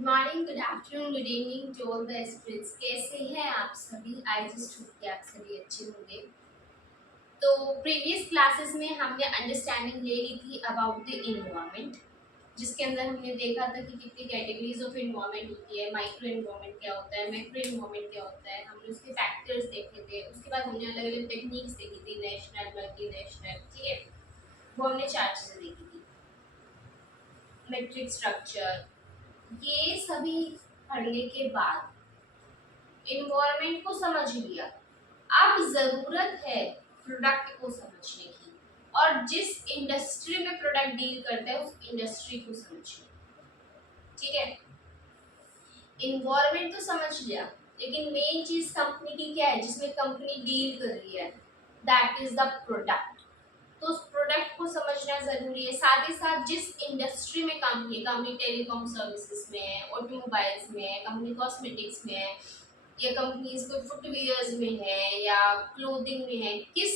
Good morning, good afternoon, good evening to all the aspirants. कैसे हैं आप सभी? आई जस्ट होप कि आप सभी अच्छे होंगे। तो प्रीवियस क्लासेस में हमने अंडरस्टैंडिंग ले ली थी अबाउट द इन्वायरमेंट, जिसके अंदर हमने देखा था कि कितनी कैटेगरीज ऑफ इन्वायरमेंट होती है। माइक्रो इन्वायरमेंट क्या होता है, मैक्रो इन्वायरमेंट क्या होता है, हमने उसके फैक्टर्स देखे थे। उसके बाद हमने अलग अलग टेक्निक्स देखी थी, नेशनल, मल्टी नेशनल, ठीक है। वो हमने 4 चीज़ें देखी थी। मेट्रिक स्ट्रक्चर, ये सभी पढ़ने के बाद इन्वायरमेंट को समझ लिया। अब जरूरत है प्रोडक्ट को समझने की, और जिस इंडस्ट्री में प्रोडक्ट डील करता है उस इंडस्ट्री को समझने, ठीक है। इन्वायरमेंट तो समझ लिया, लेकिन मेन चीज कंपनी की क्या है, जिसमें कंपनी डील कर रही है, दैट इज द प्रोडक्ट। तो उस प्रोडक्ट को समझना जरूरी है। साथ ही साथ जिस इंडस्ट्री में कंपनी टेलीकॉम सर्विसेज में है, ऑटोमोबाइल्स में है, कंपनी कॉस्मेटिक्स में है, या कंपनीज कोई फुटवियर्स में है या क्लोथिंग में है, किस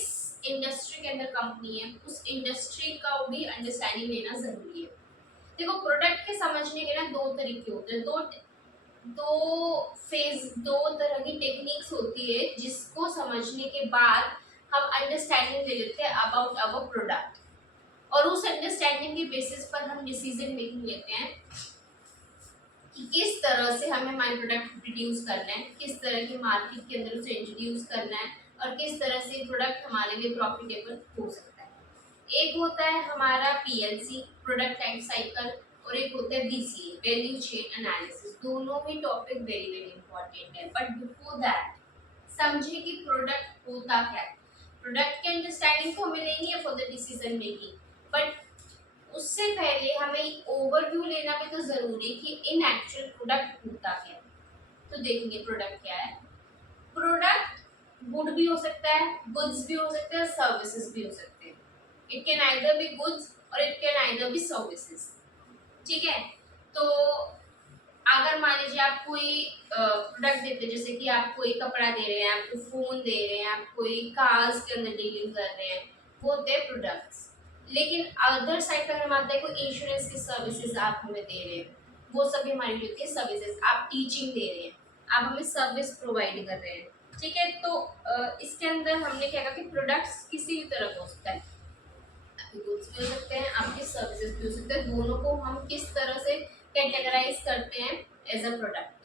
इंडस्ट्री के अंदर कंपनी है, उस इंडस्ट्री का भी अंडरस्टैंडिंग लेना जरूरी है। देखो, प्रोडक्ट के समझने के ना दो तरीके होते हैं, दो तरह की टेक्निक्स होती है, जिसको समझने के बाद हम अंडरस्टैंडिंग ले लेते हैं अबाउट अवर प्रोडक्ट, और उस अंडरस्टैंडिंग के बेसिस पर हम डिसीजन मेकिंग लेते हैं कि किस तरह से हमें हमारे प्रोडक्ट प्रोड्यूस करना है, किस तरह की मार्केट के अंदर उसे इंट्रोड्यूस करना है, और किस तरह से प्रोडक्ट हमारे लिए प्रॉफिटेबल हो सकता है। एक होता है हमारा पीएलसी, प्रोडक्ट लाइफ साइकिल, और एक होता है बीसीए, वैल्यू चेन एनालिसिस। दोनों ही टॉपिक वेरी वेरी इंपॉर्टेंट है, बट बिफोर दैट समझे कि प्रोडक्ट होता क्या है। प्रोडक्ट की अंडरस्टैंडिंग तो हमें लेनी है for the decision making, but उससे पहले हमें ओवरव्यू लेना भी तो जरूरी है कि इन एक्चुअल प्रोडक्ट होता क्या है। तो देखेंगे प्रोडक्ट क्या है। प्रोडक्ट गुड भी हो सकता है, गुड्स भी हो सकते हैं, सर्विसेज भी हो सकते हैं। It can either be goods और it can either be services, ठीक है। तो अगर मान लीजिए आप कोई प्रोडक्ट देते हैं, जैसे कि आप कोई कपड़ा दे रहे हैं, आपको फोन दे रहे हैं, आप कोई कार्स के अंदर डीलिंग कर रहे हैं, वो होते हैं प्रोडक्ट्स। लेकिन अदर साइड पर हम आता है कोई इंश्योरेंस की सर्विसेज आप हमें दे रहे हैं, वो सभी हमारी जो होती है सर्विसेज। आप टीचिंग दे रहे हैं, आप हमें सर्विस प्रोवाइड कर रहे हैं, ठीक है। तो इसके अंदर हमने क्या कहा कि प्रोडक्ट्स किसी भी तरह का हो सकता है, आपके गुड्स भी हो सकते हैं, आपके सर्विसेज भी हो सकते हैं। दोनों को हम किस तरह से कैटेगराइज करते हैं एज अ प्रोडक्ट।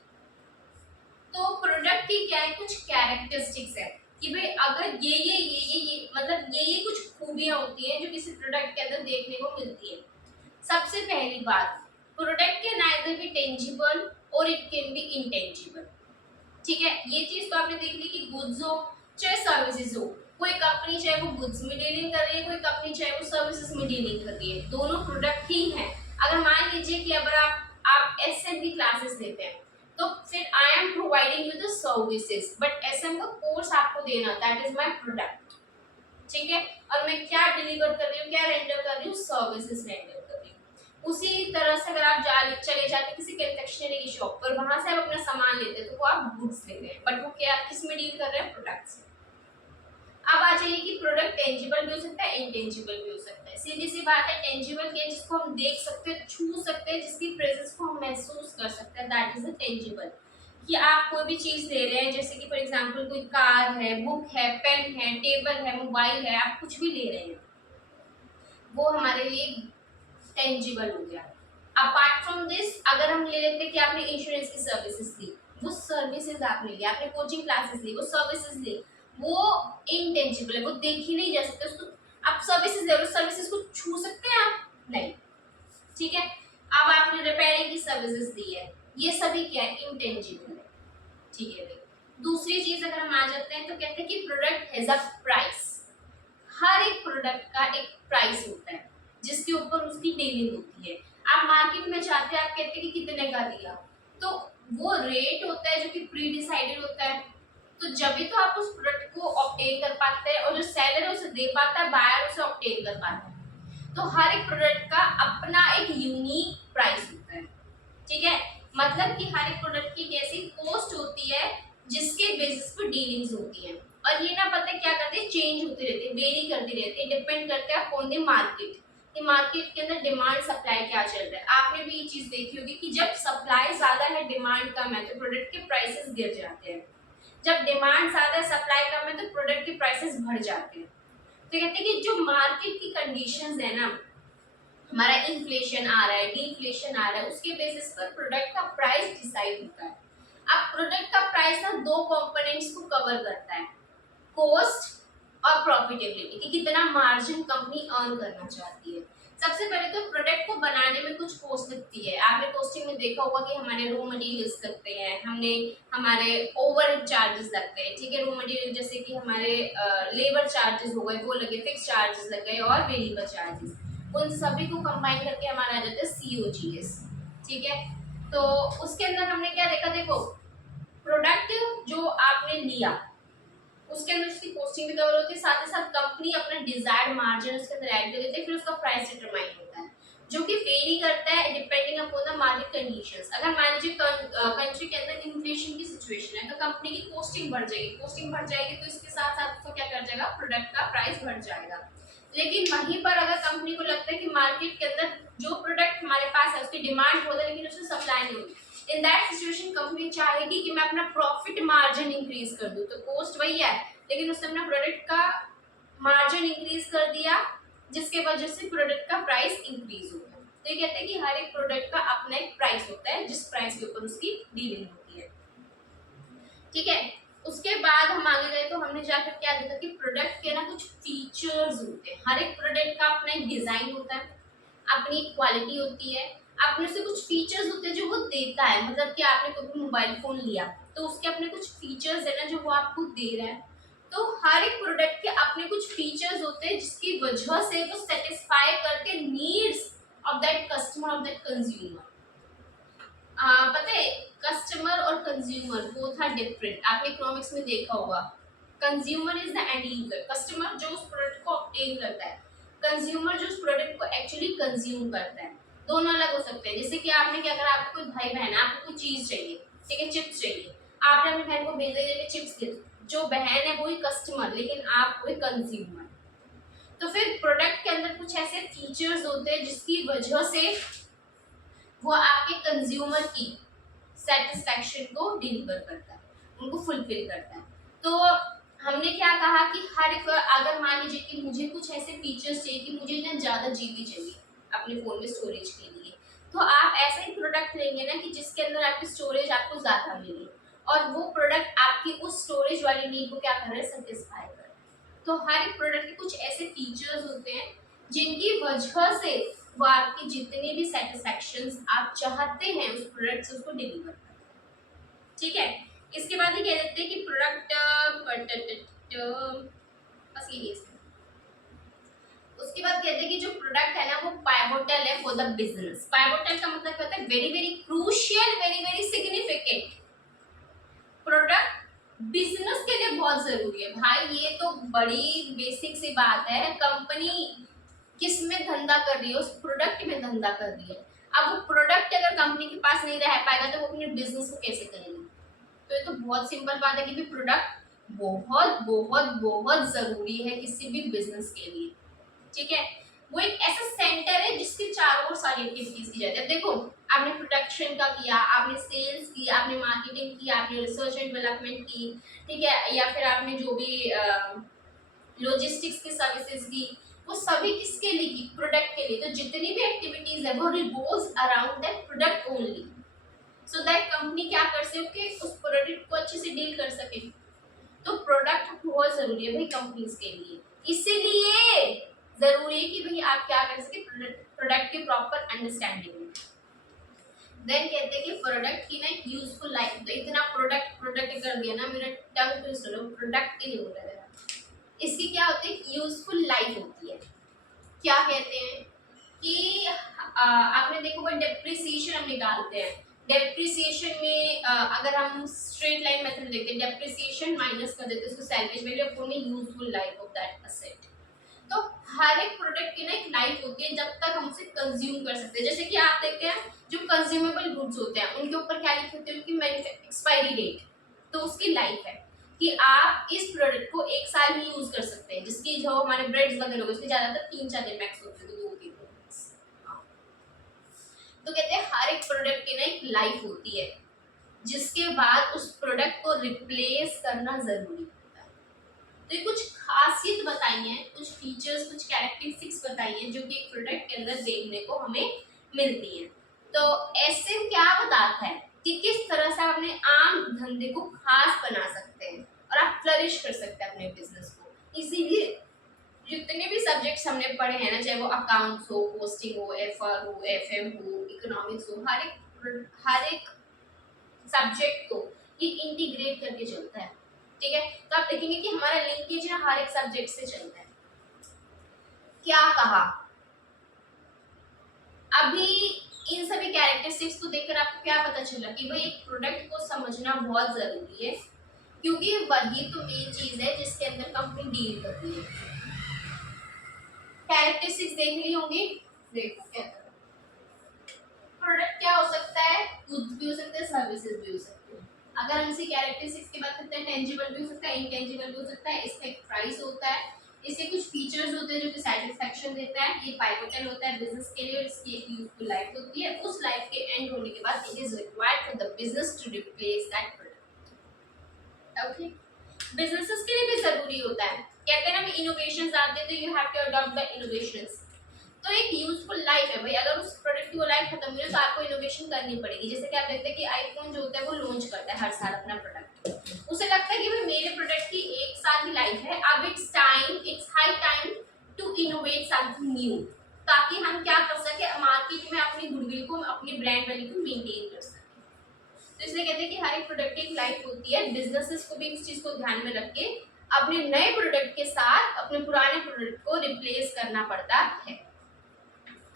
तो प्रोडक्ट की क्या है, कुछ कैरेक्टरिस्टिक्स है कि भाई अगर ये मतलब ये कुछ खूबियां होती हैं जो किसी प्रोडक्ट के अंदर देखने को मिलती है। सबसे पहली बात, product can either be tangible और इट कैन बी इनटेंजिबल, ठीक है। ये चीज तो आपने देख ली कि गुड्स हो चाहे सर्विसेज हो, कोई कंपनी चाहे वो गुड्स में डीलिंग कर रही है, कोई कंपनी चाहे वो सर्विसेज में डीलिंग कर रही है, दोनों प्रोडक्ट ही हैं। अगर मान लीजिए कि अगर आप एसएम की क्लासेस लेते हैं, तो फिर I am providing you the services, but SM का कोर्स आपको देना, दैट इज माय प्रोडक्ट, ठीक है। और मैं क्या डिलीवर कर रही हूँ, क्या रेंडर कर रही हूँ, सर्विसेज रेंडर कर रही हूँ। उसी तरह से अगर आप चले जाते किसी कन्फेक्शनरी की शॉप पर, वहां से आप अपना सामान लेते हैं, तो वो आप गुड्स ले रहे हैं, बट वो क्या आप किस में डील कर रहे हैं, प्रोडक्ट्स में। अब आ जाइए कि प्रोडक्ट टेंजिबल भी हो सकता है, इनटेंजिबल भी हो सकता है। सीधी सी बात है, टेंजिबल के जिसको हम देख सकते हैं, छू सकते हैं, जिसकी प्रेजेंस को हम महसूस कर सकते हैं, दैट इज अ टेंजिबल। कि आप कोई भी चीज ले रहे हैं, जैसे कि फॉर एग्जांपल कोई कार है, बुक है, पेन है, टेबल है, मोबाइल है, आप कुछ भी ले रहे हैं, वो हमारे लिए टेंजिबल हो गया। अपार्ट फ्रॉम दिस, अगर हम ले लेते हैं कि आपने इंश्योरेंस की सर्विसेज ली, वो सर्विसेज आपने ली, आपने कोचिंग क्लासेस ली, वो सर्विसेज ली, वो इनटेंजिबल है, वो देखी नहीं जा सकता। उसको आप सर्विसेज ले रहे हो, सर्विसेज को छू सकते हैं आप? नहीं, ठीक है। अब आपने रिपेयरिंग की सर्विसेज दी है, ये सभी क्या है, इंटेंजिबल है, ठीक है भाई। दूसरी चीज अगर हम आ जाते हैं, तो कहते हैं कि प्रोडक्ट हैज अ प्राइस। हर एक प्रोडक्ट का एक प्राइस होता है, जिसके ऊपर उसकी डीलिंग होती है। आप मार्केट में जाते हैं, आप कहते हैं कि कितने का दिया, तो वो रेट होता है जो कि प्री डिसाइडेड होता है। तो जब भी तो आप उस प्रोडक्ट को ऑब्टेन कर पाते हैं, और जो सेलर है उसे दे पाता है, बायर उसे ऑब्टेन कर पाता है। तो हर एक प्रोडक्ट का अपना एक यूनिक प्राइस होता है, ठीक है। मतलब कि हर एक प्रोडक्ट की कैसी कॉस्ट होती है, जिसके बेसिस पर डीलिंग्स होती है। और ये ना पता है क्या करते हैं, चेंज होते रहते हैं, वेरी करती रहती है, डिपेंड करते हैं अपॉन द मार्केट कि मार्केट के अंदर डिमांड सप्लाई क्या चल रहा है। आपने भी ये चीज देखी होगी कि जब सप्लाई ज्यादा डिमांड कम है तो प्रोडक्ट के प्राइसेस गिर जाते हैं, जब डिमांड ज्यादा है सप्लाई कम है तो प्रोडक्ट के प्राइसेस बढ़ जाते हैं। तो कहते हैं कि जो मार्केट की कंडीशंस है ना, हमारा इन्फ्लेशन आ रहा है, डिफ्लेशन आ रहा है, उसके बेसिस पर प्रोडक्ट का प्राइस डिसाइड होता है। अब प्रोडक्ट का प्राइस ना दो कंपोनेंट्स को कवर करता है, कॉस्ट और प्रॉफिटेबिलिटी, कि कितना मार्जिन कंपनी अर्न करना चाहती है। सबसे पहले तो प्रोडक्ट को बनाने में कुछ कॉस्ट लगती है। आपने कॉस्टिंग में देखा होगा कि हमारे रॉ मटेरियल्स लगते हैं, हमने हमारे ओवरहेड चार्जेस लगते हैं, ठीक है, रॉ मटेरियल जैसे कि हमारे लेबर चार्जेस हो गए, वो लगे, फिक्स चार्जेस लग गए और वेरिएबल चार्जेस, उन सभी को कंबाइन करके हमारा आ जाता है COGS, ठीक है। तो उसके अंदर हमने क्या देखा, देखो प्रोडक्ट जो आपने लिया उसके अंदर उसकी कॉस्टिंग भी कवर होती है, साथ ही साथ कंपनी अपना डिजायर्ड मार्जिन उसके अंदर ऐड कर देती है, फिर उसका प्राइस डिटरमाइन होता है जो कि वेरी करता है depending upon the market conditions. अगर मान लीजिए कंट्री के अंदर इन्फ्लेशन की सिचुएशन है तो कंपनी की कॉस्टिंग बढ़ जाएगी, कॉस्टिंग बढ़ जाएगी तो इसके साथ साथ उसको क्या कर जाएगा, प्रोडक्ट का प्राइस बढ़ जाएगा। लेकिन वहीं पर अगर कंपनी को लगता है कि मार्केट के अंदर जो प्रोडक्ट हमारे पास है उसकी डिमांड हो रही है लेकिन उसमें सप्लाई नहीं होती, इन दैट सिचुएशन कंपनी चाहेगी कि मैं अपना प्रॉफिट मार्जिन इंक्रीज कर दूं, तो कॉस्ट वही है लेकिन उसने अपना प्रोडक्ट का मार्जिन इंक्रीज कर दिया जिसके वजह से प्रोडक्ट का प्राइस इंक्रीज हो गया। तो ये कहते हैं कि हर एक प्रोडक्ट का अपना एक प्राइस होता है जिस प्राइस के ऊपर उसकी डीलिंग होती है, ठीक है। उसके बाद हम आगे गए तो हमने जाकर क्या देखा कि प्रोडक्ट के ना कुछ फीचर्स होते हैं, हर एक प्रोडक्ट का अपना एक डिजाइन होता है, अपनी क्वालिटी होती है, अपने से कुछ फीचर्स होते हैं जो वो देता है। मतलब कि आपने कोई मोबाइल फोन लिया तो उसके अपने कुछ फीचर्स है ना जो वो आपको दे रहा है। तो हर एक प्रोडक्ट के अपने कुछ फीचर्स होते हैं जिसकी वजह से वो सेटिस्फाई करके needs of that customer, of that consumer. पता है कस्टमर और कंज्यूमर बोथ आर डिफरेंट, आपने इकोनॉमिक्स में देखा होगा। Consumer is the end user, customer जो उस प्रोडक्ट को ऑब्टेन करता है, कंज्यूमर जो उस प्रोडक्ट को एक्चुअली कंज्यूम करता है। दोनों अलग हो सकते हैं। जैसे कि आपने क्या करा, आपको कोई भाई बहन है, आपको कोई चीज चाहिए, ठीक है, चिप्स चाहिए, आपने अपनी बहन को भेजा कि चिप्स दे, जो बहन है वही कस्टमर लेकिन आप वही कंज्यूमर। तो फिर प्रोडक्ट के अंदर कुछ ऐसे फीचर्स होते हैं जिसकी वजह से वो आपके कंज्यूमर की सेटिस्फैक्शन को डिलीवर करता है, उनको फुलफिल करता है। तो हमने क्या कहा कि हर एक, अगर मान लीजिए कि मुझे कुछ ऐसे फीचर्स चाहिए कि मुझे ना ज़्यादा जीबी चाहिए अपने फ़ोन में स्टोरेज के लिए, तो आप ऐसा ही प्रोडक्ट लेंगे ना कि जिसके अंदर आपकी स्टोरेज आपको ज़्यादा मिले और वो प्रोडक्ट आपकी उस स्टोरेज वाली नीड को क्या कर रहे हैं, सेटिस्फाई कर रहे हैं। तो हर एक प्रोडक्ट के कुछ ऐसे फीचर्स होते हैं जिनकी वजह से वो आपकी जितनी भी सेटिस्फैक्शंस आप चाहते हैं उस प्रोडक्ट से उसको डिलीवर करते हैं, ठीक है। इसके बाद ही कह देते हैं कि प्रोडक्ट बस ये उसके बाद कहते हैं कि जो प्रोडक्ट है ना वो पाइवोटल है फॉर द बिजनेस। पाइवोटल का मतलब क्या होता है, very very crucial, very very significant. Product business के लिए बहुत जरूरी है भाई, ये तो बड़ी बेसिक सी बात है। कंपनी किस में धंधा कर रही है, उस प्रोडक्ट में धंधा कर रही है। अब वो प्रोडक्ट अगर कंपनी के पास नहीं रह पाएगा तो वो अपने बिजनेस को कैसे करेगी। तो ये तो बहुत सिंपल बात है कि प्रोडक्ट बहुत बहुत बहुत जरूरी है किसी भी बिजनेस के लिए, ठीक है। वो एक ऐसा सेंटर है जिसके चारों ओर सारी एक्टिविटीज की जाती है। देखो आपने प्रोडक्शन का किया, आपने सेल्स की, आपने मार्केटिंग की, आपने रिसर्च एंड डेवलपमेंट की, ठीक है, या फिर आपने जो भी लॉजिस्टिक्स की सर्विसेज की, वो सभी किसके लिए की, प्रोडक्ट के लिए। तो जितनी भी एक्टिविटीज है वो revolves around that product only, so that company क्या कर सके, उस प्रोडक्ट को अच्छे से डील कर सके। तो प्रोडक्ट बहुत जरूरी है भाई कंपनीज के लिए, इसीलिए जरूरी है कि भाई आप क्या कर सके, प्रोडक्ट की प्रॉपर अंडरस्टैंडिंग में। देन कहते हैं कि प्रोडक्ट की ना एक यूजफुल लाइफ। तो इतना प्रोडक्ट प्रोडक्ट कर दिया ना, मेरा टंग ट्विस्ट हो रहा है, प्रोडक्ट ही नहीं हो रहा है। इसकी क्या होती है, यूजफुल लाइफ होती है। क्या कहते हैं कि आपने देखो वो डेप्रिसिएशन हम निकालते हैं। डेप्रिसिएशन में अगर हम स्ट्रेट लाइन मेथड देखते हैं, डेप्रिसिएशन माइनस कर देते हैं उसको salvage value upon useful life of that asset. तो हर एक प्रोडक्ट की ना एक लाइफ होती है जब तक हम उसे कंज्यूम कर सकते हैं। जैसे कि आप देखते हैं जो कंज्यूमेबल गुड्स होते हैं उनके ऊपर क्या लिखे होते हैं, उनकी एक्सपायरी डेट, तो उसकी लाइफ है कि आप इस प्रोडक्ट को 1 साल ही यूज कर सकते हैं। जिसकी जो हमारे ब्रेड्स वगैरह होते हैं उसके ज्यादातर 3-4 दिन मैक्स होते हैं, तो 2-3 दिन। तो कहते हैं हर एक प्रोडक्ट की ना एक लाइफ होती है, जिसके बाद उस प्रोडक्ट को रिप्लेस करना जरूरी होता है। तो ये कुछ खासियत बताई है, कुछ फीचर्स, कुछ कैरेक्टरिस्टिक्स बताई है जो कि एक प्रोडक्ट के अंदर देखने को हमें मिलती है। तो ऐसे क्या बताता है कि किस तरह से आप अपने आम धंधे को खास बना सकते हैं और आप फ्लरिश कर सकते हैं अपने बिजनेस को। इसीलिए जितने भी सब्जेक्ट्स हमने पढ़े हैं ना, चाहे वो अकाउंट्स हो, पोस्टिंग हो, एफआर हो, एफएम हो, इकोनॉमिक्स हो, हर एक सब्जेक्ट को ये इंटीग्रेट करके चलता है। ठीक है, तो आप देखेंगे कि हमारा लिंकेज है हर एक सब्जेक्ट से चलता है। क्या कहा अभी इन सभी कैरेक्टरिस्टिक्स को देखकर आपको क्या पता चला कि भाई एक प्रोडक्ट को समझना बहुत जरूरी है, क्योंकि वही तो मेन चीज है जिसके अंदर कंपनी डील करती है। कैरेक्टरिस्टिक्स देख ली होंगी, देखो क्या प्रोडक्ट क्या हो सकता है, गुड्स भी हो सकता है, सर्विसेज भी हो सकते हैं। अगर हम इसी कैरेक्टरिस्टिक्स की बात करते हैं, टेंजिबल भी हो सकता है, इनटेंजिबल भी हो सकता है, इसका एक प्राइस होता है, इसके कुछ फीचर्स होते हैं जो कि सेटिस्फैक्शन देता है, ये पाइवटल होता है बिजनेस के लिए और इसकी एक यूजफुल लाइफ होती है। उस लाइफ के एंड होने के बाद it is required for the business to replace that product. Okay, businesses के लिए भी जरूरी होता है। कहते हैं ना इनोवेशंस आते हैं तो you have to adopt the innovations. तो एक यूजफुल लाइफ है भाई, अगर उस प्रोडक्ट की वो लाइफ खत्म हुई तो आपको इनोवेशन करनी पड़ेगी। जैसे कि आप देखते हैं कि आईफोन जो होता है वो लॉन्च करता है हर साल अपना प्रोडक्ट, उसे लगता है कि भाई मेरे प्रोडक्ट की 1 साल की लाइफ है, अब it's high time to innovate something new, ताकि हम क्या कर सके मार्केट में अपनी गुडविल को, अपनी ब्रांड वैल्यू को मेंटेन कर सके। तो इसलिए कहते हैं कि हर एक प्रोडक्ट की एक लाइफ होती है। बिजनेसेस को भी इस चीज को ध्यान में रख के अपने नए प्रोडक्ट के साथ अपने पुराने प्रोडक्ट को रिप्लेस करना पड़ता है।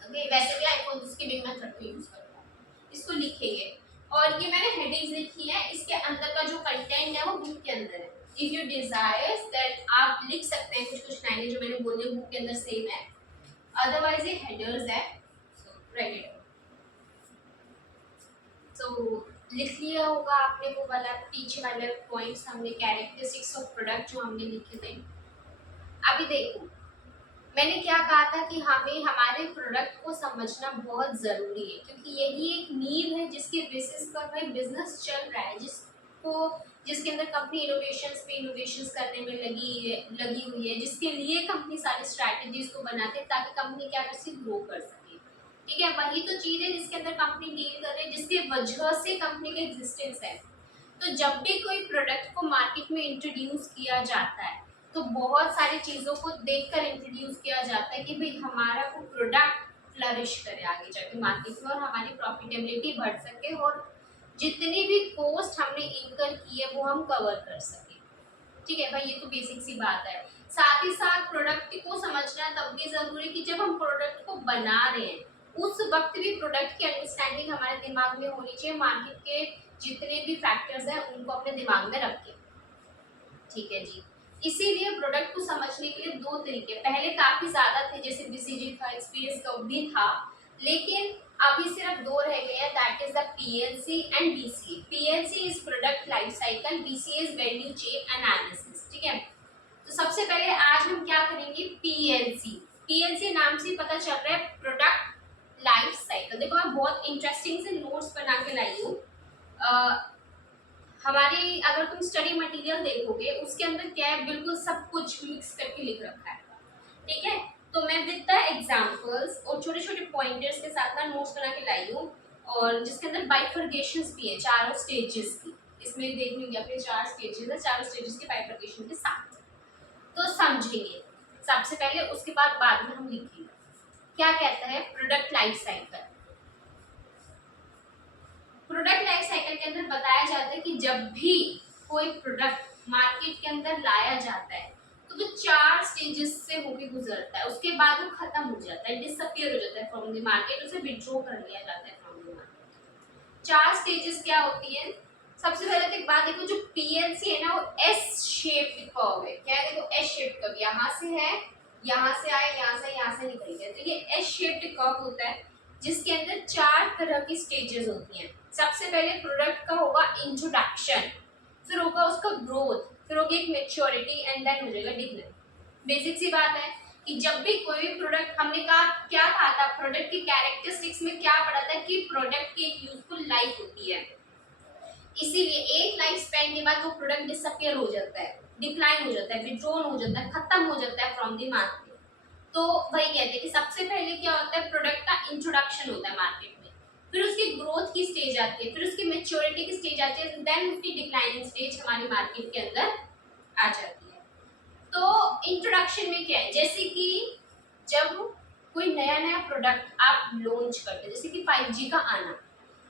ओके, वैसे भी आईफोन उसकी बिग मेथड को यूज करता है। इसको लिखेंगे और ये मैंने हेडिंग्स लिखी है, इसके अंदर का जो कंटेंट है वो बुक के अंदर है। इफ यू डिजायर दैट आप लिख सकते हैं कुछ लाइनें जो मैंने बोली बुक के अंदर सेम है, अदरवाइज ये हेडर्स है, सो राइट इट। तो लिख लिया होगा आपने वो वाला पीछे वाले पॉइंट्स, हमने कैरेक्टरिस्टिक्स ऑफ प्रोडक्ट जो हमने लिखे थे। अभी देखो मैंने क्या कहा था कि हमें हमारे प्रोडक्ट को समझना बहुत जरूरी है, क्योंकि यही एक नीड है जिसके बेसिस पर भाई बिजनेस चल रहा है, जिसके अंदर कंपनी इनोवेशंस पे इनोवेशंस करने में लगी हुई है, जिसके लिए कंपनी सारी स्ट्रैटेजीज को बनाते हैं ताकि कंपनी क्या कर सके, ग्रो कर सके। ठीक है, वही तो चीज है जिसके अंदर कंपनी डील कर रही है, जिसके वजह से कंपनी का एग्जिस्टेंस है। तो जब भी कोई प्रोडक्ट को मार्केट में इंट्रोड्यूस किया जाता है तो बहुत सारी चीज़ों को देखकर इंट्रोड्यूस किया जाता है कि भाई हमारा वो प्रोडक्ट फ्लरिश करे आगे जाके मार्केट में और हमारी प्रॉफिटेबिलिटी बढ़ सके और जितनी भी कॉस्ट हमने इनकर की है वो हम कवर कर सके। ठीक है भाई, ये तो बेसिक सी बात है। साथ ही साथ प्रोडक्ट को समझना तब भी जरूरी है कि जब हम प्रोडक्ट को बना रहे हैं उस वक्त भी प्रोडक्ट की अंडरस्टैंडिंग हमारे दिमाग में होनी चाहिए, मार्केट के जितने भी फैक्टर्स हैं उनको अपने दिमाग में रख के। ठीक है जी, इसीलिए प्रोडक्ट को समझने के लिए दो तरीके, पहले काफी ज्यादा थे, जैसे बीसीजी था, एक्सपीरियंस का भी था, लेकिन अभी सिर्फ दो रह गए हैं, that is the PLC and BCA. PLC is product life cycle, BCA is value chain analysis. ठीक है, तो सबसे पहले आज हम क्या करेंगे, पीएलसी। पीएलसी नाम से पता चल रहा है प्रोडक्ट लाइफ साइकिल। देखो मैं बहुत इंटरेस्टिंग से नोट्स बना के लाई हूँ। हमारी अगर तुम स्टडी मटेरियल देखोगे उसके अंदर क्या है, बिल्कुल सब कुछ मिक्स करके लिख रखा है। ठीक है, तो मैं विद द एग्जांपल्स और छोटे छोटे पॉइंटर्स के साथ ना नोट्स बना के लाई हूँ, और जिसके अंदर बाइफर्केशंस भी है चारों स्टेजेस की। इसमें देख लीजिए अपने 4 स्टेजेस है, चारों स्टेजेस के बाइफर्केशन के साथ तो समझेंगे सबसे पहले, उसके बाद में हम लिखेंगे क्या कहता है product life cycle. Product life cycle के अंदर बताया जाता है कि जब भी कोई प्रोडक्ट मार्केट के अंदर लाया जाता है तो वो 4 स्टेजेस से होके गुजरता है, उसके बाद वो खत्म हो जाता है, डिसअपियर हो जाता है फ्रॉम द मार्केट, उसे विड्रॉ कर लिया जाता है फ्रॉम द मार्केट। 4 स्टेजेस क्या होती है, सबसे पहले तो एक बात देखो, जो पीएलसी है ना वो एस शेप्ड कर्व है। क्या है, देखो एस शेप्ड कर्व, यहाँ से है, यहाँ से आए, यहाँ से निकल गया, तो ये एस शेप्ड कर्व होता है जिसके अंदर 4 तरह की स्टेजेस होती हैं। सबसे पहले प्रोडक्ट का होगा इंट्रोडक्शन, फिर होगा उसका ग्रोथ, फिर होगी एक मैच्योरिटी एंड देन हो जाएगा डिक्लाइन। बेसिक सी बात है कि जब भी कोई भी प्रोडक्ट, हमने कहा क्या कहा था, प्रोडक्ट की कैरेक्टरिस्टिक्स में क्या पढ़ा था कि प्रोडक्ट की एक यूजफुल लाइफ होती है। इसीलिए एक लाइफ स्पैन के बाद वो प्रोडक्ट डिसअपियर हो जाता है, डिक्लाइन हो जाता है, विड्रॉन हो जाता है, खत्म हो जाता है फ्रॉम द मार्केट। तो वही कहते हैं कि सबसे पहले क्या होता है, प्रोडक्ट का इंट्रोडक्शन होता है मार्केट में, फिर उसकी ग्रोथ की स्टेज आती है, फिर उसकी मेच्योरिटी की स्टेज आती है, देन उसकी डिक्लाइनिंग स्टेज हमारी मार्केट के अंदर आ जाती है। तो इंट्रोडक्शन में क्या है, जैसे कि जब कोई नया नया प्रोडक्ट आप लॉन्च करते हैं, जैसे कि 5G का आना,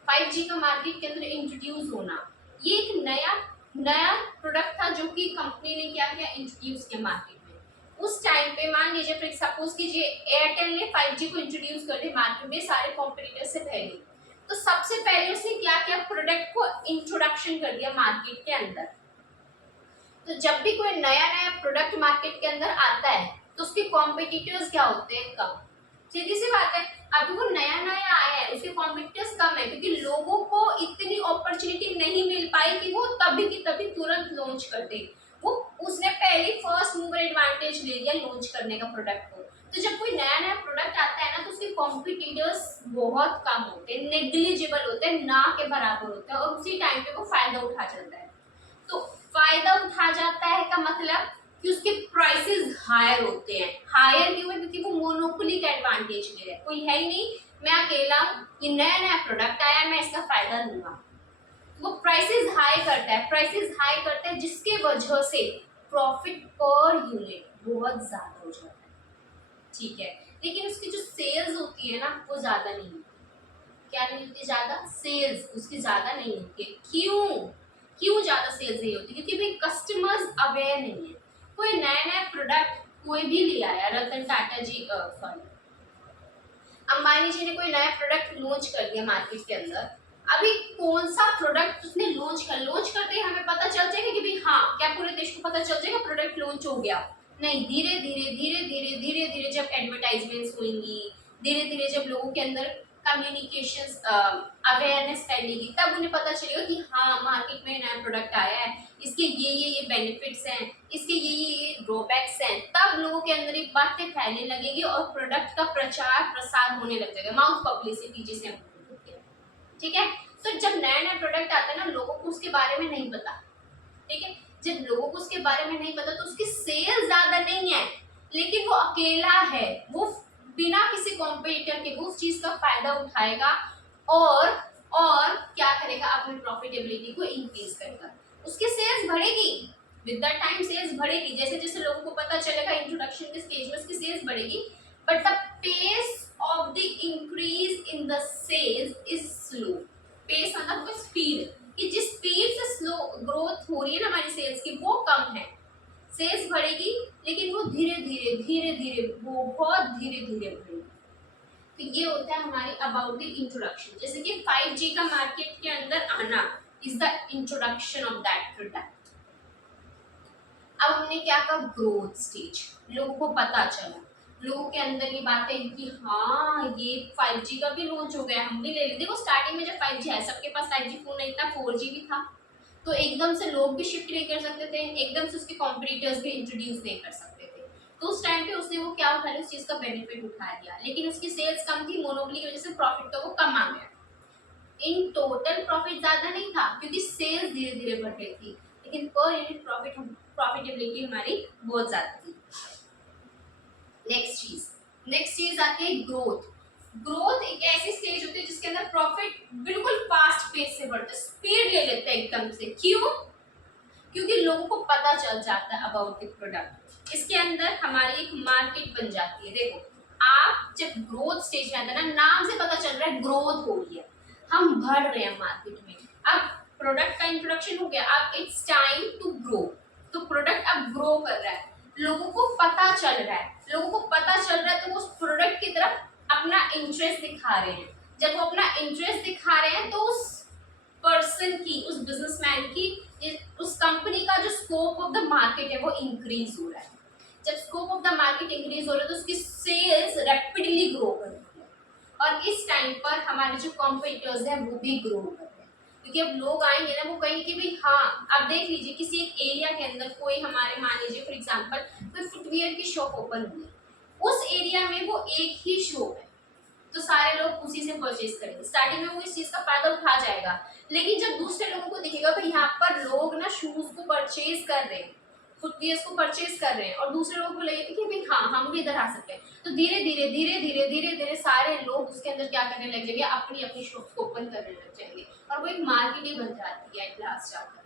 5G का मार्केट के अंदर इंट्रोड्यूस होना, ये एक नया नया प्रोडक्ट था जो कि कंपनी ने क्या किया, इंट्रोड्यूस किया मार्केट में। उस टाइम पे मान लीजिए फिर सपोज कीजिए एयरटेल ने 5G को इंट्रोड्यूस कर दिया मार्केट में सारे कॉम्पिटिटर से पहले, तो सबसे पहले उसने क्या किया, प्रोडक्ट को इंट्रोडक्शन कर दिया मार्केट के अंदर। तो जब भी कोई नया नया प्रोडक्ट मार्केट के अंदर आता है तो उसके कॉम्पिटिटर्स क्या होते हैं, कम। सीधी सी बात है, अभी वो नया नया आया है, उसके कॉम्पिटिटर्स कम है, क्योंकि लोगों को इतनी अपॉर्चुनिटी नहीं मिल पाई कि वो तभी की तभी तुरंत लॉन्च कर दे। वो उसने पहले फर्स्ट मूवर एडवांटेज ले लिया लॉन्च करने का प्रोडक्ट को। तो जब कोई नया नया प्रोडक्ट आता है ना, तो उसके कॉम्पिटिटर्स बहुत कम होते हैं, नेग्लिजिबल होते हैं, ना के बराबर होते हैं, और उसी टाइम पे वो फायदा उठा जाता है। तो फायदा उठा जाता है का मतलब कि उसके प्राइसेस हायर होते हैं। हायर क्यों है, क्योंकि वो मोनोपोली का एडवांटेज ले रहा है, कोई है ही नहीं, मैं अकेला हूँ, ये नया नया प्रोडक्ट आया, मैं इसका फायदा लूंगा। वो प्राइसेस हाई करता है, प्राइसेस हाई करता है, जिसके वजह से प्रॉफिट पर यूनिट बहुत ज्यादा हो जाता है, ठीक है। लेकिन उसकी जो सेल्स होती है ना, वो ज्यादा नहीं होती। क्या नहीं होती ज्यादा, सेल्स उसकी ज्यादा नहीं होती। क्यों क्यों ज्यादा सेल्स नहीं होती, क्योंकि भाई कस्टमर्स अवेयर नहीं है। कोई नया नया प्रोडक्ट कोई भी ले आया, रतन टाटा जी सॉरी अंबानी जी ने कोई नया प्रोडक्ट लॉन्च कर दिया मार्केट के अंदर। अभी कौन सा प्रोडक्ट उसने लॉन्च करते ही हमें पता चल जाएगा कि भाई हाँ, क्या पूरे देश को पता चल जाएगा प्रोडक्ट लॉन्च हो गया? नहीं, धीरे धीरे धीरे धीरे धीरे धीरे जब एडवर्टाइजमेंट्स होंगी, धीरे धीरे जब लोगों के अंदर कम्युनिकेशंस अवेयरनेस फैलेगी, तब उन्हें पता चलेगा कि हाँ, मार्केट में नया प्रोडक्ट आया है, इसके ये बेनिफिट्स हैं, इसके ये ड्रॉबैक्स हैं। तब लोगों के अंदर एक बातें फैलने लगेगी और प्रोडक्ट का प्रचार प्रसार होने लग जाएगा, माउथ पब्लिसिटी जिसे हम बोलते हैं, ठीक है। तो जब नया नया प्रोडक्ट आता है ना, लोगों को उसके बारे में नहीं पता, ठीक है। जब लोगों को उसके बारे में नहीं पता तो उसकी सेल ज्यादा नहीं है, लेकिन वो अकेला है, वो बिना किसी कॉम्पिटिटर के वो उस चीज का फायदा उठाएगा और क्या करेगा, अपनी प्रॉफिटेबिलिटी को इंक्रीज करेगा, उसकी सेल्स बढ़ेगी, विद द टाइम सेल्स बढ़ेगी, जैसे जैसे लोगों को पता चलेगा इंट्रोडक्शन के स्टेज में उसकी सेल्स बढ़ेगी। But the pace of the increase in the sales is slow. Pace मतलब स्पीड, कि जिस स्पीड से स्लो ग्रोथ हो रही है ना हमारी सेल्स की, वो कम है। सेल्स बढ़ेगी लेकिन वो धीरे धीरे धीरे धीरे बहुत धीरे धीरे बढ़ेगी। तो ये होता है हमारी अबाउट द इंट्रोडक्शन। जैसे कि 5G का मार्केट के अंदर आना is the introduction of that product. अब हमने क्या कहा, ग्रोथ स्टेज, लोगों को पता चला, लोगों के अंदर ये बातें कि हाँ, ये 5G का भी लॉन्च हो गया, हम भी ले लेते। देखो स्टार्टिंग में जब 5G है, सबके पास 5G फोन नहीं था, 4G भी था, तो एकदम से लोग भी शिफ्ट नहीं कर सकते थे, एकदम से उसके कॉम्पिटिटर्स भी इंट्रोड्यूस नहीं कर सकते थे। तो उस टाइम पे उसने वो क्या उठा लिया, उस चीज का बेनिफिट उठा लिया, लेकिन उसकी सेल्स कम थी, मोनोपोली की वजह से प्रॉफिट तो वो कम आ गया। इन टोटल प्रॉफिट ज्यादा नहीं था क्योंकि सेल्स धीरे धीरे बढ़ रही थी, लेकिन पर यूनिट प्रॉफिटेबिलिटी हमारी बहुत ज्यादा थी। नेक्स्ट चीज आती है ग्रोथ। ग्रोथ एक ऐसी स्टेज होती है जिसके अंदर प्रॉफिट बिल्कुल फास्ट पेस से बढ़ता है, स्पीड ले लेते हैं एकदम से। क्यों? क्योंकि लोगों को पता चल जाता है अबाउट द प्रोडक्ट, इसके अंदर हमारी एक मार्केट बन जाती है। देखो आप जब ग्रोथ स्टेज में आते हैं ना, नाम से पता चल रहा है ग्रोथ हो रही है, हम बढ़ रहे हैं मार्केट में। अब प्रोडक्ट का इंट्रोडक्शन हो गया, अब इट्स टाइम टू ग्रो। तो प्रोडक्ट अब ग्रो कर रहा है, लोगों को पता चल रहा है, लोगों को पता चल रहा है, तो वो उस प्रोडक्ट की तरफ अपना इंटरेस्ट दिखा रहे हैं। जब वो अपना इंटरेस्ट दिखा रहे हैं तो उस पर्सन की, उस बिजनेसमैन की, उस कंपनी का जो स्कोप ऑफ द मार्केट है वो इंक्रीज हो रहा है। जब scope of the market increase हो रहा है तो उसकी सेल्स रैपिडली ग्रो कर रही है, और इस टाइम पर हमारे जो कॉम्पिटिटर्स हैं वो भी ग्रो कर रहे हैं, क्योंकि अब लोग आएंगे ना, वो कहेंगे कि भाई हाँ, आप देख लीजिए किसी एक एरिया के अंदर कोई हमारे, मान लीजिए फॉर एग्जांपल कोई फुटवियर की शॉप ओपन हुई, उस एरिया में वो एक ही शॉप है, तो सारे लोग उसी से परचेज करेंगे। स्टार्टिंग में वो इस चीज का फायदा उठा जाएगा, लेकिन जब दूसरे लोगों को दिखेगा भाई यहाँ पर लोग ना शूज को परचेज कर रहे हैं, फुटवियर्स को परचेज कर रहे हैं, और दूसरे लोगों को लगेगा कि भाई हाँ हम भी इधर आ सकते हैं, तो धीरे धीरे धीरे धीरे धीरे धीरे सारे लोग उसके अंदर क्या करने लग जाएंगे, अपनी अपनी शॉप्स को ओपन करने लग जाएंगे, और वो एक मार्केट ही बन जाती है एट लास्ट जाकर।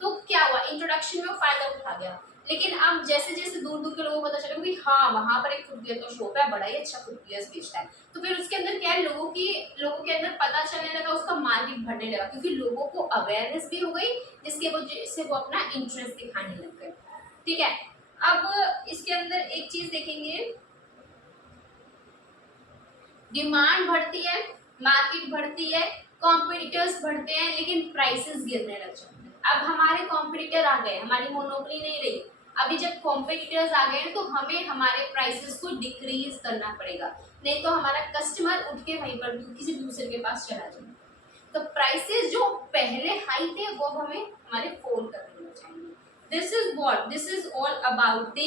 तो क्या हुआ, इंट्रोडक्शन में वो फायदा उठा गया, लेकिन अब जैसे जैसे दूर दूर के लोगों को पता चला कि हाँ वहां पर एक फुटवियर का शॉप है, बड़ा ही अच्छा फुटवियर्स बेचता है, तो फिर उसके अंदर क्या है, लोगों के अंदर पता चलने लगा, उसका मार्केट बढ़ने लगा, क्योंकि लोगों को अवेयरनेस भी हो गई, जिसके वजह से वो अपना इंटरेस्ट दिखाने लग गए। ठीक है, अब इसके अंदर एक चीज देखेंगे, डिमांड बढ़ती है, मार्केट बढ़ती है, कॉम्पिटिटर्स बढ़ते हैं, लेकिन प्राइसेस गिरने लग जाते हैं। अब हमारे कॉम्पिटिटर आ गए, हमारी मोनोपोली नहीं रही, अभी जब कॉम्पिटिटर्स आ गए तो हमें हमारे प्राइसेस को डिक्रीज करना पड़ेगा, नहीं तो हमारा कस्टमर उठ के वहीं पर किसी दूसरे के पास चला जाएगा। तो प्राइसेस जो पहले हाई थे वो हमें हमारे फॉल करने लग जाएंगे। This is all about the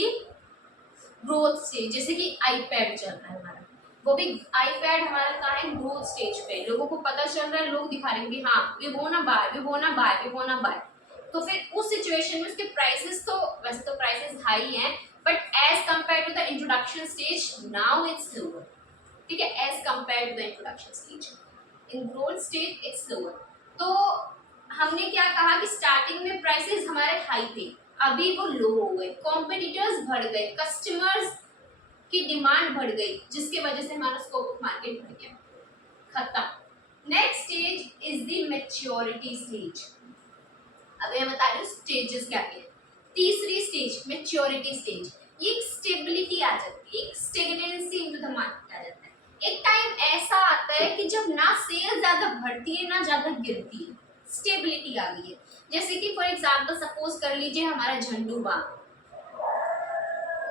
growth stage. जैसे कि आईपैड चल रहा है हमारा, वो भी आईपैड हमारा कहाँ है, ग्रोथ स्टेज पे, लोगों को पता चल रहा है, लोग दिखा रहे हैं कि हाँ वी वांट टू बाय। तो फिर उस सिचुएशन में उसके प्राइसेस, तो वैसे तो प्राइसेस हाई हैं, but as compare to the introduction stage now it's lower. ठीक है, as compare to the introduction stage, in growth stage it's lower. तो हमने क्या कहा कि स्टार्टिंग में प्राइसेस हमारे हाई थे, अभी वो लो हो गए, कॉम्पिटिटर्स बढ़ गए, कस्टमर्स की डिमांड बढ़ गई, जिसके वजह से हमारा स्कोप ऑफ मार्केट बढ़ गया, खत्म। Next stage is the maturity stage. अभी मैं बता रही हूँ स्टेजेस क्या क्या है। तीसरी स्टेज मैच्योरिटी स्टेज, ये एक स्टेबिलिटी आ जाती है, एक स्टेगनेंसी इनटू द मार्केट आ जाता है। एक टाइम ऐसा आता है कि जब ना सेल ज्यादा बढ़ती है ना ज्यादा गिरती है, स्टेबिलिटी आ गई है। जैसे कि फॉर एग्जांपल सपोज कर लीजिए हमारा झंडू बाम,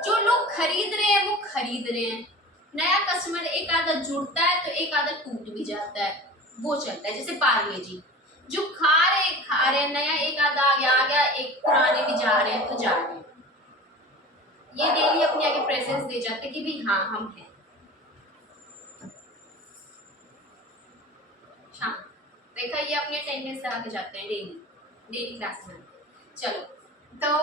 जो लोग खरीद रहे हैं वो खरीद रहे हैं, नया कस्टमर एक आधा जुड़ता है तो एक आधा टूट भी जाता है, वो चलता है। जैसे पार्ले जी, जो खा रहे हैं, नया एक आधा आ गया, एक पुराने भी जा रहे हैं तो जा रहे हैं, ये डेली अपने आगे प्रेजेंस दे जाते हैं कि भाई हाँ हम हैं। शाम देखा, ये अपने अटेंडेंस लगा के जाते हैं डेली क्लास में। चलो, तो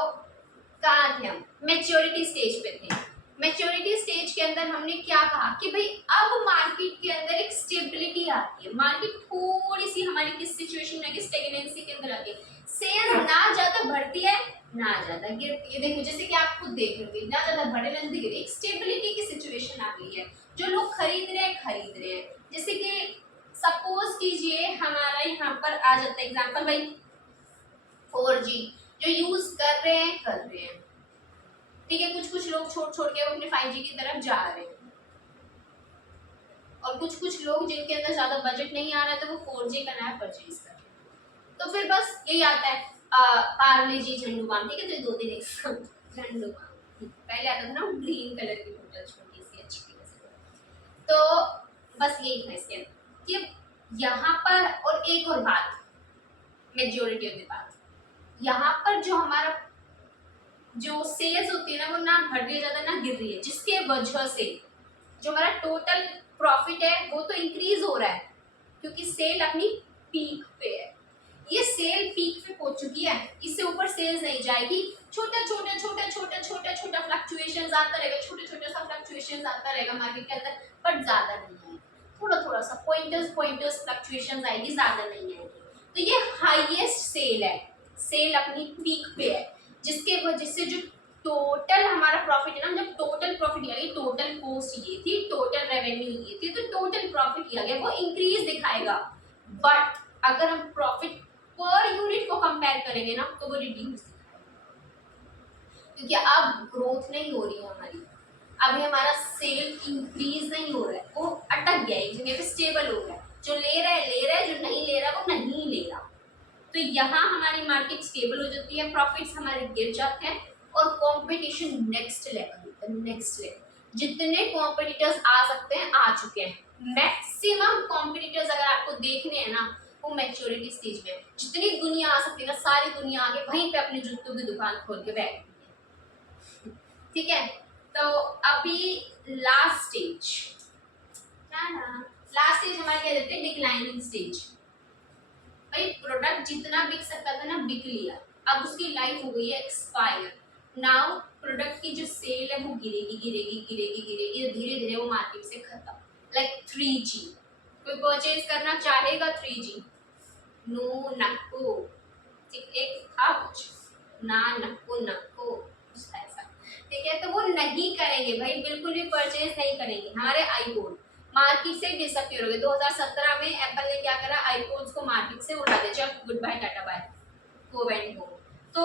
कहाँ थे हम, मैच्योरिटी स्टेज पे थे। मैच्योरिटी स्टेज के अंदर हमने क्या कहा कि भाई अब मार्केट के अंदर एक स्टेबिलिटी आती है, मार्केट थोड़ी सी हमारी किस सिचुएशन में आती है, स्टेगनेंसी के अंदर आती है, सेल्स ना ज्यादा बढ़ती है ना ज्यादा गिरती है। देखो जैसे कि आप खुद देख लोगे, ना ज्यादा बढ़े ना ज्यादा गिरे, एक स्टेबिलिटी की सिचुएशन आ गई है, जो लोग खरीद रहे हैं। जैसे कि सपोज कीजिए हमारा यहाँ पर आ जाता है एग्जाम्पल भाई 4G जो यूज कर रहे हैं, ठीक है, कुछ लोग छोड़ के अपने 5G की तरफ जा रहे हैं, और कुछ लोग जिनके अंदर ज्यादा बजट नहीं आ रहा है तो वो 4G का नया परचेज कर रहे हैं। तो फिर बस यही आता है पार्ले जी झंडू बाम, ठीक है, तो ये दो दिन झंडू बाम पहले आता था ना ग्रीन कलर की बोतल छोटी सी अच्छी थी, तो बस यही था इसके अंदर कि यहाँ पर। और एक और बात, मेजोरिटी ऑफ द बात, यहाँ पर जो हमारा जो सेल्स होती है ना वो ना बढ़ रही है ज्यादा ना गिर रही है, जिसके वजह से जो हमारा टोटल प्रॉफिट है वो तो इंक्रीज हो रहा है, क्योंकि सेल अपनी पीक पे है। ये सेल पीक पे पहुंच चुकी है, इससे ऊपर सेल्स नहीं जाएगी। छोटा छोटा फ्लक्चुएशंस आता रहेगा, छोटे सा फ्लक्चुएशंस आता रहेगा मार्केट के अंदर, बट ज्यादा नहीं है, थोड़ा सा पॉइंटर्स फ्लक्चुएशंस आएगी, ज्यादा नहीं आएगी। तो ये हाईएस्ट सेल है, सेल अपनी पीक पे है, जिसके वजह से जो टोटल हमारा प्रॉफिट है ना, जब टोटल प्रॉफिट आ गया, टोटल कॉस्ट ये थी, टोटल रेवेन्यू ये थी, तो टोटल प्रॉफिट किया गया वो इंक्रीज दिखाएगा। बट अगर हम प्रॉफिट पर यूनिट को कंपेयर करेंगे ना तो वो रिड्यूस दिखाएगा, क्योंकि अब ग्रोथ नहीं हो रही है हमारी, अभी हमारा सेल इंक्रीज नहीं हो रहा है, वो अटक गया एक जगह पे, स्टेबल हो गया, जो ले रहा है, जो नहीं ले रहा वो नहीं ले रहा। तो यहाँ हमारी मार्केट स्टेबल हो जाती है, प्रॉफिट्स हमारे गिर जाते हैं, और कंपटीशन नेक्स्ट लेवल, जितने कॉम्पिटिटर्स आ सकते हैं आ चुके हैं। मैक्सिमम कॉम्पिटिटर्स अगर आपको देखने हैं ना वो मैच्योरिटी स्टेज में, जितनी दुनिया आ सकती है ना सारी दुनिया आगे वहीं पे अपने जूतों की दुकान खोल के बैठ गई है। ठीक है, तो अभी लास्ट स्टेज हमारे क्या देते हैं, डिक्लाइनिंग स्टेज। भाई प्रोडक्ट जितना बिक सकता था ना बिक लिया, अब उसकी लाइफ हो गई है एक्सपायर। नाउ प्रोडक्ट की जो सेल है वो गिरेगी गिरेगी गिरेगी गिरेगी, धीरे धीरे वो मार्केट से खत्म। लाइक 3G, कोई परचेज करना चाहेगा 3G, नो नको, ठीक, एक था कुछ ना नको नको कुछ था ऐसा, ठीक है, तो वो नहीं करेंगे भाई, बिल्कुल भी परचेज नहीं करेंगे। हमारे आईफोन मार्केट से डिसअपियर हो गए। 2017 में एप्पल ने क्या करा, आईफोन्स को मार्केट से उठा दिया, चल good bye tata bye, go and go. तो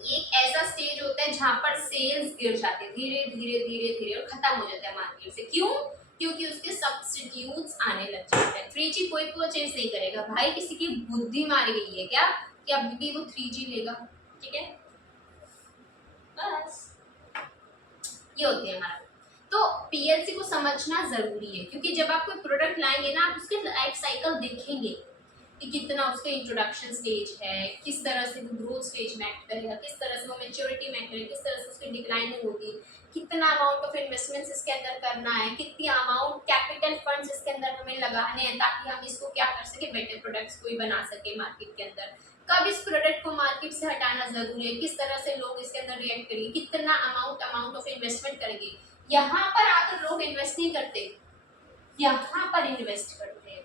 ये एक ऐसा स्टेज होता है जहां पर सेल्स गिर जाते हैं धीरे धीरे धीरे धीरे और खत्म हो जाता है मार्केट से। क्यों? क्योंकि उसके सब्स्टिट्यूट्स आने लग जाते हैं। 3G कोई परचेज नहीं करेगा भाई, किसी की बुद्धि मारी गई है क्या कि अब भी वो 3G लेगा, ठीक है, बस ये होती है हमारा। तो पीएलसी को समझना जरूरी है, क्योंकि जब आप कोई प्रोडक्ट लाएंगे ना, आप उसके लाइफ साइकिल देखेंगे कि कितना उसका इंट्रोडक्शन स्टेज है, किस तरह से वो ग्रोथ स्टेज में एक्ट करेगा, किस तरह से वो मैच्योरिटी में एक्ट करेगा, किस तरह से उसकी डिक्लाइनिंग होगी, कितना अमाउंट ऑफ इन्वेस्टमेंट्स इसके अंदर करना है, कितनी अमाउंट कैपिटल फंड्स इसके अंदर हमें लगाने हैं ताकि हम इसको क्या कर सके, बेटर प्रोडक्ट्स कोई बना सके मार्केट के अंदर। कब इस प्रोडक्ट को मार्केट से हटाना जरूरी है, किस तरह से लोग इसके अंदर रिएक्ट करेंगे, कितना अमाउंट ऑफ इन्वेस्टमेंट करेंगे। यहाँ पर आकर लोग इन्वेस्ट नहीं करते, यहाँ पर इन्वेस्ट करते हैं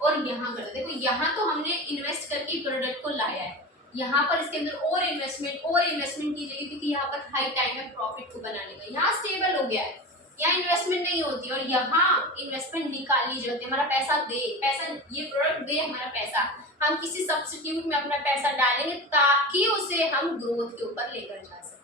और यहाँ करते। देखो यहाँ तो हमने इन्वेस्ट करके प्रोडक्ट को लाया है, यहाँ पर इसके अंदर और इन्वेस्टमेंट की जाएगी, क्योंकि यहाँ पर हाई टाइम में प्रॉफिट को बनाने का, यहाँ स्टेबल हो गया है, यहाँ इन्वेस्टमेंट नहीं होती और यहाँ इन्वेस्टमेंट निकाल ली जाती है। हमारा पैसा दे, पैसा ये प्रोडक्ट दे, हमारा पैसा, हम किसी सब्स्टिट्यूट में अपना पैसा डालेंगे ताकि उसे हम ग्रोथ के ऊपर लेकर जा सके।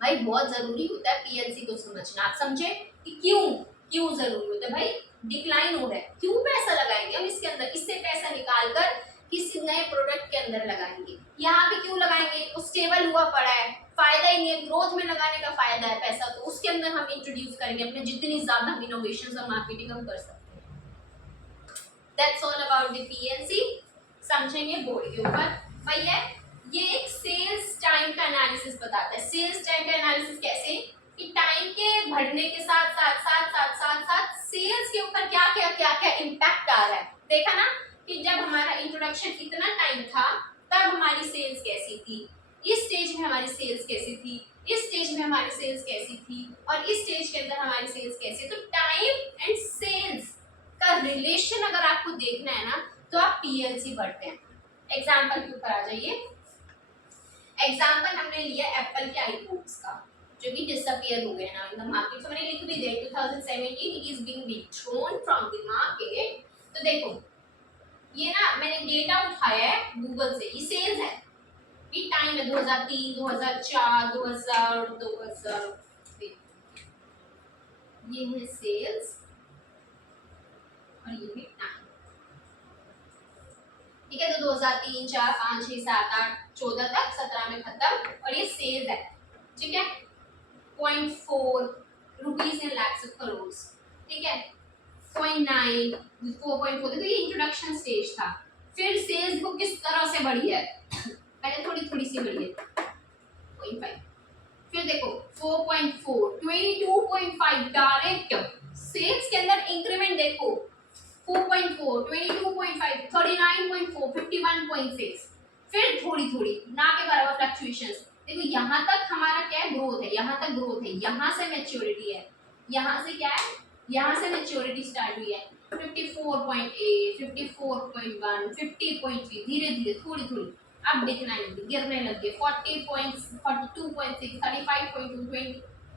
भाई बहुत जरूरी होता है पीएलसी को समझना। आप समझे कि क्यों क्यों जरूरी होता है? भाई डिक्लाइन हो रहा है, क्यों पैसा लगाएंगे हम इसके अंदर, इससे पैसा निकाल कर किसी नए प्रोडक्ट के अंदर लगाएंगे। यहाँ पे क्यों लगाएंगे, वो स्टेबल हुआ पड़ा है, फायदा ही नहीं है, ग्रोथ में लगाने का फायदा है पैसा, तो उसके अंदर हम इंट्रोड्यूस करेंगे अपने जितनी ज्यादा इनोवेशन और मार्केटिंग हम कर सकते हैं। That's all about the PLC. समझेंगे बोर्ड के ऊपर। भैया ये एक सेल्स टाइम का एनालिसिस बताता है। सेल्स टाइम का एनालिसिस कैसे, कि टाइम के बढ़ने के साथ साथ सेल्स के ऊपर क्या क्या इम्पैक्ट आ रहा है। देखा ना कि जब हमारा इंट्रोडक्शन इतना टाइम था तब हमारी सेल्स कैसी थी, इस स्टेज में हमारी सेल्स कैसी थी, इस स्टेज में हमारी सेल्स कैसी थी और इस स्टेज के अंदर हमारी सेल्स कैसी। तो टाइम एंड सेल्स का रिलेशन अगर आपको देखना है ना तो आप पीएलसी पढ़ते हैं। एग्जाम्पल के ऊपर आ जाइए। एग्जाम्पल हमने लिया एप्पल के आईफोन्स का जो कि डिसअपियर हो गए ना इन द मार्केट। तो मैंने लिख भी दिया 2017 it is being withdrawn from the market. तो देखो ये ना मैंने डेटा उठाया है गूगल से, ये सेल्स है, ये टाइम है 2003 2004 2000 ये है सेल्स और ये है टाइम, ठीक है। तो 2003 4 5 6 7 8 14 तक 17 में खत्म और ये सेल्स है, ठीक है। 0.4 rupees in lakhs of crore, ठीक है। 0.9 4.4, देखो ये इंट्रोडक्शन स्टेज था। फिर सेल्स को किस तरह से बढ़ी है, पहले थोड़ी थोड़ी सी बढ़ी है 0.5, फिर देखो 4.4 22.5 डायरेक्ट सेल्स के अंदर इंक्रीमेंट देखो 4.4 22.5 39.4 51.6, फिर थोड़ी थोड़ी ना के बराबर फ्लक्चुएशंस। देखो यहाँ तक हमारा क्या है, ग्रोथ है, यहाँ तक ग्रोथ है, यहाँ से मैच्योरिटी है, यहाँ से क्या है, यहाँ से मैच्योरिटी स्टार्ट हुई है 54.8 54.1 50.3, धीरे धीरे थोड़ी थोड़ी अब डिक्लाइन गिरने लग गए 40.42.6 35.2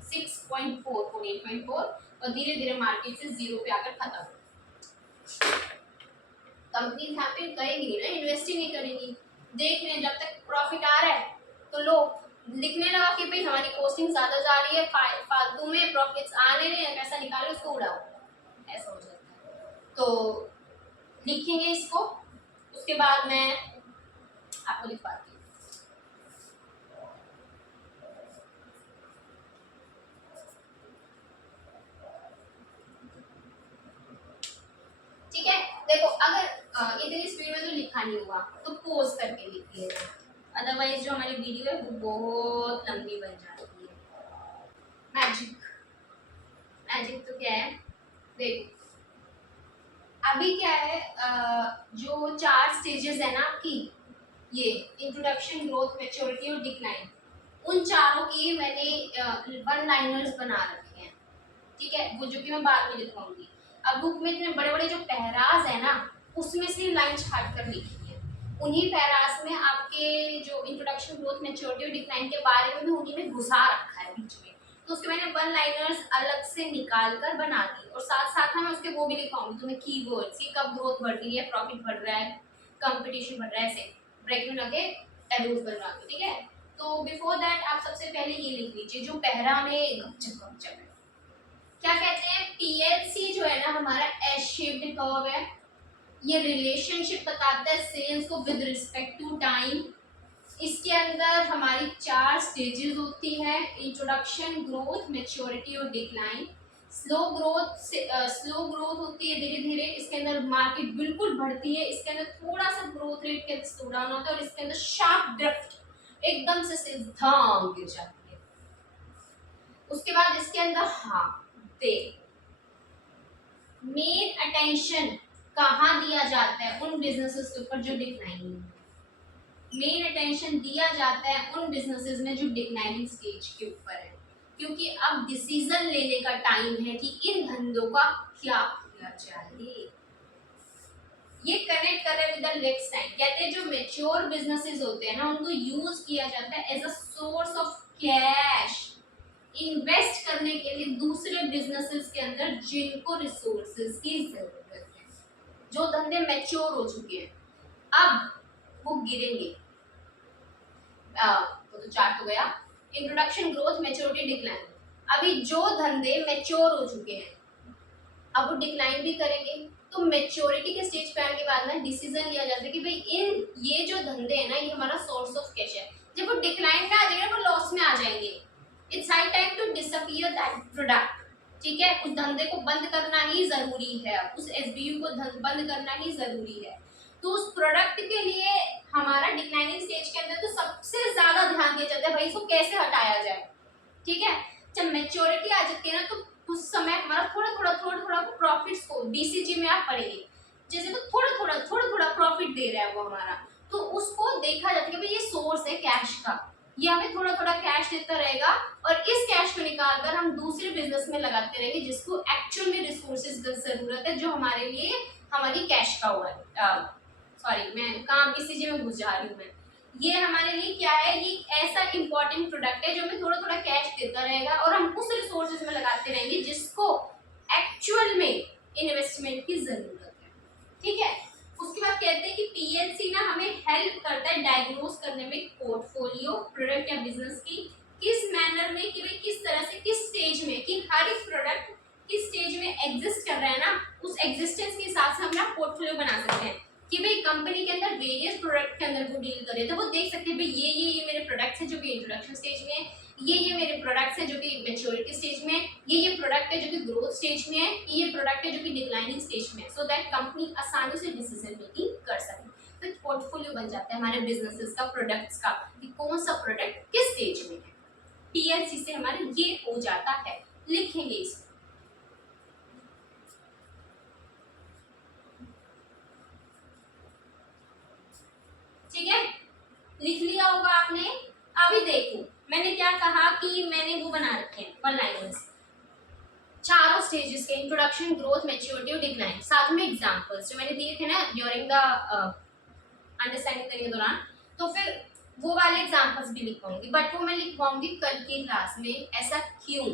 26.4 48.4 और धीरे धीरे मार्केट से जीरो पे आकर खत्म। कंपनी यहाँ पे करेगी ना, इन्वेस्ट ही नहीं करेंगी, देख रहे हैं जब तक प्रॉफिट आ रहा है तो लोग लिखने लगा कि भाई हमारी कॉस्टिंग ज्यादा जा रही है, फालतू में प्रॉफिट्स आ रहे हैं, पैसा निकालो उसको उड़ाओ, ऐसा हो जाता है। तो लिखेंगे इसको, उसके बाद मैं आपको लिखवाती हूँ। ठीक है, देखो अगर इतनी स्पीड में तो लिखा नहीं हुआ तो पोज करके लिखिएगा, अदरवाइज जो हमारी वीडियो है वो बहुत लंबी बन जाती है। मैजिक तो क्या है, देखो अभी क्या है, जो 4 स्टेजेस है ना आपकी, ये इंट्रोडक्शन, ग्रोथ, मैच्योरिटी और डिक्लाइन, उन चारों की मैंने वन लाइनर्स बना रखे हैं, ठीक है, वो जो कि मैं बाद में लिखवाऊंगी। अब बुक में इतने बड़े बड़े जो पैराज है ना, उसमें से लाइन छाट कर लिखी है, उन्हीं पैराज में आपके जो इंट्रोडक्शन, ग्रोथ, मैच्योरिटी और डिक्लाइन के बारे में भी उन्हीं में घुसा रखा है बीच में, तो उसके मैंने वन लाइनर्स अलग से निकाल कर बना दी, और साथ साथ में उसके वो भी लिखवाऊंगी तुम्हें कीवर्ड्स, कि कब ग्रोथ बढ़ रही है, प्रॉफिट बढ़ रहा है, कंपटीशन बढ़ रहा है, ऐसे ब्रैकेट में लगे एरोज बना के, ठीक है। तो बिफोर दैट आप सबसे पहले ये लिख लीजिए जो पहरा में गपचप गपचप है। क्या कहते हैं, पीएलसी जो है ना हमारा एस शेप्ड कर्व है, ये रिलेशनशिप बताता है सेल्स को विद रिस्पेक्ट टू टाइम। इसके अंदर हमारी 4 स्टेजेस होती है, इंट्रोडक्शन, ग्रोथ, मैच्योरिटी और डिक्लाइन। स्लो ग्रोथ होती है धीरे धीरे, इसके अंदर मार्केट बिल्कुल बढ़ती है, इसके अंदर थोड़ा सा ग्रोथ रेट के स्लो डाउन होता है, और इसके अंदर शार्प ड्रिफ्ट, एकदम से सेल्स धाम गिर जाती है। उसके बाद इसके अंदर हाँ देख, मेन अटेंशन कहाँ दिया जाता है, उन बिजनेसेस के ऊपर जो डिक्लाइनिंग है। मेन अटेंशन दिया जाता है उन बिजनेसेस में जो डिक्लाइनिंग स्टेज के ऊपर है, क्योंकि अब डिसीजन लेने का टाइम है कि इन धंधों का क्या किया जाए। ये कनेक्ट कर रहे हैं विद द नेक्स्ट टाइम। कहते हैं जो मैच्योर बिजनेसेस होते हैं ना, उनको यूज किया जाता है as a source of cash, invest करने के लिए दूसरे बिजनेसेस के अंदर जिनको रिसोर्सेज की जरूरत है, जो धंधे मैच्योर हो चुके हैं, अब वो गिरेंगे। वो तो चार्ट हो गया, इंट्रोडक्शन, ग्रोथ, मैच्योरिटी, डिक्लाइन। अभी जो धंधे मैच्योर हो चुके हैं अब वो डिक्लाइन भी करेंगे, तो मैच्योरिटी के स्टेज पे आने के बाद ना डिसीजन लिया जाता है कि भाई इन ये जो धंधे है ना, ये हमारा सोर्स ऑफ कैश है। जब वो डिक्लाइन पे आ जाएगा, वो लॉस में आ जाएंगे, it's high time to disappear that product, ठीक है। उस धंधे को बंद करना ही जरूरी है, उस एसबीयू को बंद करना ही जरूरी है। तो उस प्रोडक्ट के लिए हमारा डिक्लाइनिंग स्टेज के अंदर तो सबसे ज्यादा ध्यान दिया जाता है भाई इसको कैसे हटाया जाए, ठीक है। जब मैच्योरिटी आ जाती है ना, तो उस समय हमारा थोड़ा थोड़ा प्रॉफिट्स को बीसीजी में आप पढ़ेंगे, जैसे तो थोड़ा थोड़ा प्रॉफिट दे रहा है वो हमारा, तो उसको देखा जाता है कि भाई ये सोर्स है कैश का, ये हमें थोड़ा थोड़ा कैश देता रहेगा, और इस कैश को निकालकर हम दूसरे बिजनेस में लगाते रहेंगे जिसको एक्चुअल में रिसोर्सेज की जरूरत है, जो हमारे लिए हमारी कैश का हुआ है। सॉरी, मैं कहाँ बीसीजी में घुस जा रही हूँ मैं। ये हमारे लिए क्या है, ये ऐसा इंपॉर्टेंट प्रोडक्ट है जो हमें थोड़ा थोड़ा कैश देता रहेगा, और हम उस रिसोर्सेज में लगाते रहेंगे जिसको एक्चुअल में इन्वेस्टमेंट की जरूरत है, ठीक है। उसके बाद कहते हैं कि पीएलसी ना हमें हेल्प करता है डायग्नोस करने में पोर्टफोलियो, प्रोडक्ट या बिजनेस की किस मैनर में, कि भाई किस तरह से, किस स्टेज में, कि हर एक प्रोडक्ट किस स्टेज में एग्जिस्ट कर रहा है ना, उस एग्जिस्टेंस के हिसाब से हम ना पोर्टफोलियो बना सकते हैं, कि भाई कंपनी के अंदर वेरियस प्रोडक्ट के अंदर वो डील करे, तो वो देख सकते हैं भाई ये मेरे प्रोडक्ट्स हैं जो कि इंट्रोडक्शन स्टेज में है, ये मेरे प्रोडक्ट्स हैं जो कि मैच्योरिटी स्टेज में है, ये प्रोडक्ट है जो कि ग्रोथ स्टेज में है, ये प्रोडक्ट है जो कि डिक्लाइनिंग स्टेज में है, सो दैट कंपनी आसानी से डिसीजन मेकिंग कर सके। तो पोर्टफोलियो बन जाता है हमारे बिजनेसेस का, प्रोडक्ट्स का, कि कौन सा प्रोडक्ट किस स्टेज में है। पीएलसी से हमारे ये हो जाता है, लिखेंगे इसको, ठीक है, लिख लिया होगा आपने। अभी देखो मैंने क्या कहा कि मैंने वो बना रखे हैं वन लाइनर्स, चारों स्टेजेस के, इंट्रोडक्शन, ग्रोथ, मैच्योरिटी और डिक्लाइन, साथ में एग्जांपल्स जो मैंने दिए थे ना ड्यूरिंग द अंडरस्टैंडिंग करने के दौरान, तो फिर वो वाले एग्जांपल्स भी लिखवाऊंगी, बट वो मैं लिखवाऊंगी कल की क्लास में। ऐसा क्यों?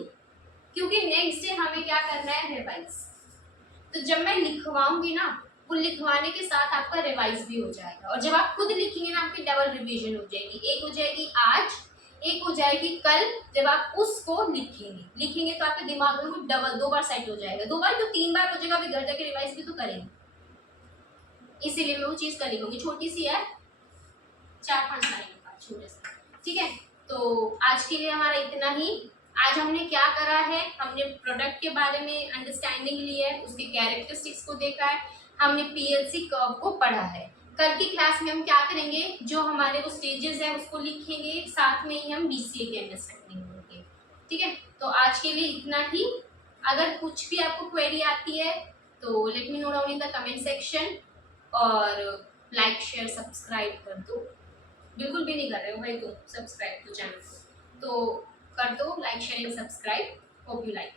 क्योंकि नेक्स्ट डे हमें क्या करना है, रिवाइज। तो जब मैं लिखवाऊंगी ना, वो लिखवाने के साथ आपका रिवाइज भी हो जाएगा, और जब आप खुद लिखेंगे ना, आपकी डबल रिवीजन हो जाएगी, एक हो जाएगी आज, एक हो जाएगी कल। जब आप उसको लिखेंगे तो आपके दिमाग में वो डबल 2 बार सेट हो जाएगा, 2 बार तो 3 बार हो जाएगा, अभी घर जाके रिवाइज भी तो करेंगे, इसीलिए मैं वो चीज कर लिखूंगी, छोटी सी है, 4-5 लाइन का छोटे से, ठीक है। तो आज के लिए हमारा इतना ही। आज हमने क्या करा है, हमने प्रोडक्ट के बारे में अंडरस्टैंडिंग ली है, उसके कैरेक्टरिस्टिक्स को देखा है, हमने पीएलसी कर्व को पढ़ा है। कल की क्लास में हम क्या करेंगे, जो हमारे वो स्टेजेस है उसको लिखेंगे, साथ में ही हम बीसीए की अंडरस्टैंडिंग करेंगे, ठीक है। तो आज के लिए इतना ही। अगर कुछ भी आपको क्वेरी आती है तो let me know down in the comment section, और लाइक शेयर सब्सक्राइब कर दो। बिल्कुल भी नहीं कर रहे हो भाई तुम सब्सक्राइब तो चैनल को, तो कर दो like share and subscribe. Hope you like.